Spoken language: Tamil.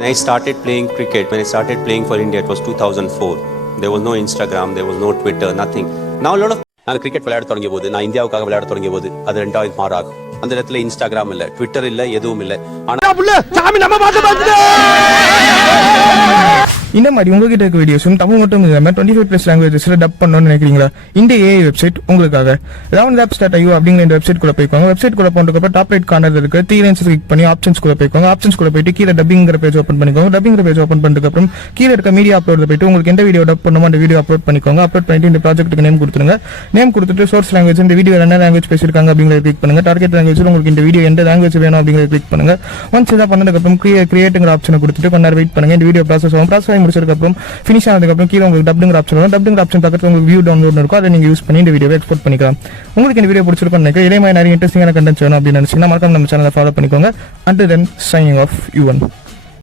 When I started playing cricket, when I started playing for India, it was 2004. There was no Instagram, there was no Twitter, nothing. Now a lot of நான் கிரிக்கெட் விளையாட தொடங்கிய போது, நான் இந்தியாவுக்காக விளையாட தொடங்கிய போது அது 2000 மாறாகும். அந்த இடத்துல இன்ஸ்டாகிராம் இல்ல, ட்விட்டர் இல்ல, எதுவும் இல்ல. ஆனா இந்த மாதிரி உங்ககிட்ட இருக்க வீடியோஸும் தமிழ் மட்டும் இல்லாமல் 25+ லாங்குவேஜஸ்ல டப் பண்ணணும்னு நினைக்கிறீங்களா? இந்த ஏஐ வெப்சைட் உங்களுக்காக. roundapps.io அப்படிங்கிற இந்த வெப்சைட் கூட போய்க்கோங்க. வெப்சைட் கூட போனதுக்கப்புறம் டாப் ரைட் கார்னர்ல இருக்க த்ரீ லைன்ஸ் கிளிக் பண்ணி ஆப்ஷன்ஸ் கூட போய்க்கோங்க. ஆப்ஷன்ஸ் கூட போயிட்டு கீழே டப்பிங்கிற பேஜ் ஓப்பன் பண்ணிக்கோங்க. டப்பிங்கிற பேஜ் ஓப்பன் பண்ணதுக்கப்புறம் கீழே இருக்க மீடியா அப்லோட்ல போயிட்டு உங்களுக்கு எந்த வீடியோ டப் பண்ணுமோ அந்த வீடியோ அப்லோட் பண்ணிக்கோங்க. அப்லோட் பண்ணிட்டு இந்த ப்ராஜெக்ட்டுக்கு நேம் கொடுத்துருங்க. நேம் கொடுத்துட்டு சோர்ஸ் லாங்குவேஜ் இந்த வீடியோ என்ன லாங்குவேஜ் பேசியிருக்காங்க அப்படிங்கிறத கிளிக் பண்ணுங்க. டார்கெட் லாங்குவேஜ் உங்களுக்கு இந்த வீடியோ எந்த லாங்குவேஜ் வேணும் அப்படிங்கிறத கிளிக் பண்ணுங்க. ஒன்ஸ் இதை பண்ணதுக்கப்புறம் கிரியேட்டுங்கிற ஆப்ஷனை கொடுத்துட்டு கொஞ்ச நேரம் வெயிட் பண்ணுங்க. இந்த வீடியோ ப்ராசஸ் ஆகும். ப்ராசஸ் ஆகி முடிச்சதுக்கப்புறம் ஃபினிஷ் ஆனதுக்கப்புறம் கீழே உங்களுக்கு டப்பிங் ஆப்ஷன் வரும். டப்பிங் ஆப்ஷன் பக்கத்தில் உங்களுக்கு வியூ டவுன்லோட் இருக்கும். அதை நீங்க யூஸ் பண்ணி இந்த வீடியோவை எக்ஸ்போர்ட் பண்ணிக்கலாம். உங்களுக்கு இந்த வீடியோ பிடிச்சிருக்கும்னு நினைக்கிறேன். இதே மாதிரி நிறைய இன்ட்ரெஸ்டிங்கான கண்டென்ட்ஸ் வேணும் அப்படின்னு நினைச்சீங்கன்னா மறக்காம நம்ம சேனலை ஃபாலோ பண்ணிக்கோங்க. Until then, signing off, you one.